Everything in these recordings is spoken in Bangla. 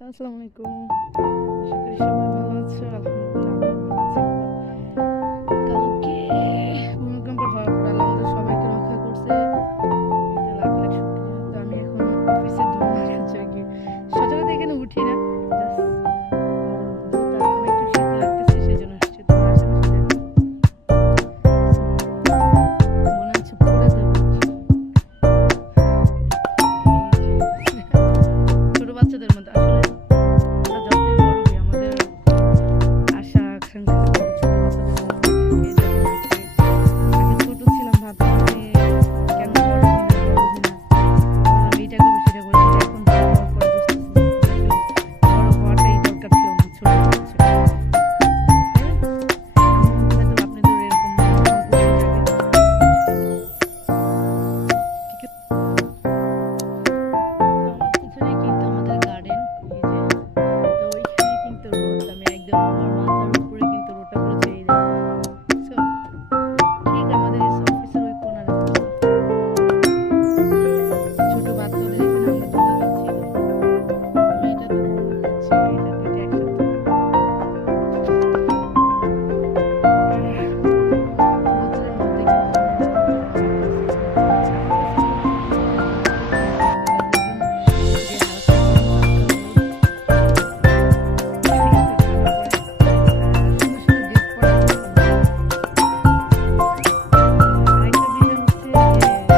আসসালামু আলাইকুম। আশা করি সবাই ভালো আছো। আলহামদুলিল্লাহ আমিও ভালো আছি। কালকে ভূমিকম্প হওয়ার পর আল্লাহ সবাইকে রক্ষা করছে। এটা লাখ লাখ শুকরিয়া। তো আমি এখন অফিসে ধোঁয়া খাচ্ছি আর কি। সচরাচর এখানে উঠি না, জাস্ট এখন একটু শীত লাগতেছে সেজন্য আসছি। তো আশেপাশে দেখো মনে হচ্ছে পড়ে যাবে। ছোট বাচ্চাদের মধ্যে আসলে আমরা যতই বড় হই আমাদের আশা আকাঙ্ক্ষা কিন্তু ছোট বাচ্চাদের মধ্যেই থাকে। যেমন হচ্ছে আগে ছোট ছিলাম ভাবতাম যে কেন বড় হই না ভাবলাম এইটা করবো সেটা করবো, কিন্তু এখন বড় হওয়ার পরে বুঝতেছি যে আসলে বড় হওয়াটাই দরকার ছিল না, ছোট হওয়া ছিল, তাই না? আমার মতো হয়তো আপনাদের এরকম কোনো জায়গা ঠিক আছে। তো আমার পিছনে কিন্তু আমাদের গার্ডেন, এই যে। তো ওইখানে কিন্তু রোদ, আমি একদম আমার মাথার উপরে কিন্তু রোদটা পড়েছে, এই দেখো। So, ঠিক আমাদের এই অফিসের ওই কোনারে বসে ছোট বাচ্চাদের এখানে আমরা দোলনা খাচ্ছি, এই দেখো। আমি এটাতে দোলনা খাচ্ছি, এটা দুইটা একসাথে। রোদের মধ্যে কিন্তু আমার লাগতেছে। আমার কাছে মনে হয় কি জানেন, রোদের মধ্যে ভালো লাগে এই জন্য যে হালকা গরম হালকা রোদ, এখানে কিন্তু ঠান্ডা পড়ে, সুন্দর সুন্দর ড্রেস পরার জন্য ভালো লাগে। আরেকটা বিষয় হচ্ছে যে এই যে অফিসে কালকে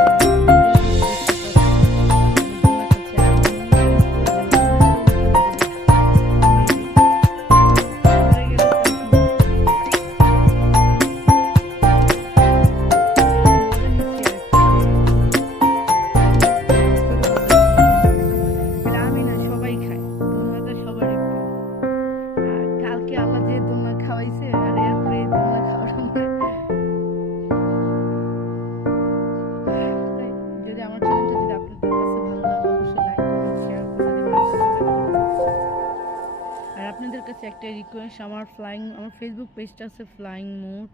যেহেতু ভূমিকম্প হয়েছে, আপনারা কিন্তু দেখতে পাচ্ছেন আমি দোলনা খাচ্ছি আর আমি পড়ে যাবো, মনে হচ্ছে দোলনা থেকে পড়ে যাবো। এই যে পড়ে গেলে তো এখন মজা নিচ্ছি আর কি, যে ছোট বাচ্চাদের সাথে। এটা আমি না, সবাই খায়, দোলনাটা সবারই প্রিয়। আর কালকে আল্লাহ যে দোলনা খাওয়াইছে আর এরপরে এই দোলনা খাওয়াটা আমার, তাই যদি আমার চ্যানেলটা যদি আপনাদের কাছে ভালো লাগে অবশ্যই লাইক কমেন্ট শেয়ার করে দেবেন আর সাবস্ক্রাইব করে দেবেন। আর আপনাদের কাছে একটা রিকোয়েস্ট, আমার ফেসবুক পেজটা আছে ফ্লাইং মোড।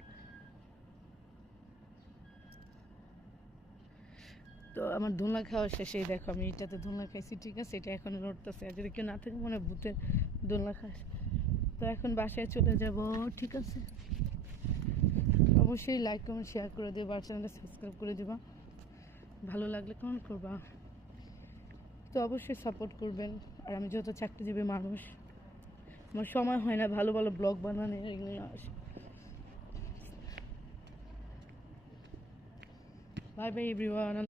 তো আমার দোলনা খাওয়া শেষেই দেখো আমি এটাতে দোলনা খাইছি, ঠিক আছে, এটা এখন লড়তেছে, আর যদি কেউ না থাকে মনে হয় ভূতের দোলনা খাস। তো এখন বাসায় চলে যাব, ঠিক আছে। অবশ্যই লাইক কমেন্ট শেয়ার করে দেবা আর চ্যানেলটা সাবস্ক্রাইব করে দেবা, ভালো লাগলে কমেন্ট করবা। তো অবশ্যই সাপোর্ট করবেন। আর আমি যেহেতু চাকরিজীবী মানুষ, আমার সময় হয় না ভালো ভালো ব্লগ বানানোর, এগুলো বাই বাই এভরিওয়ান।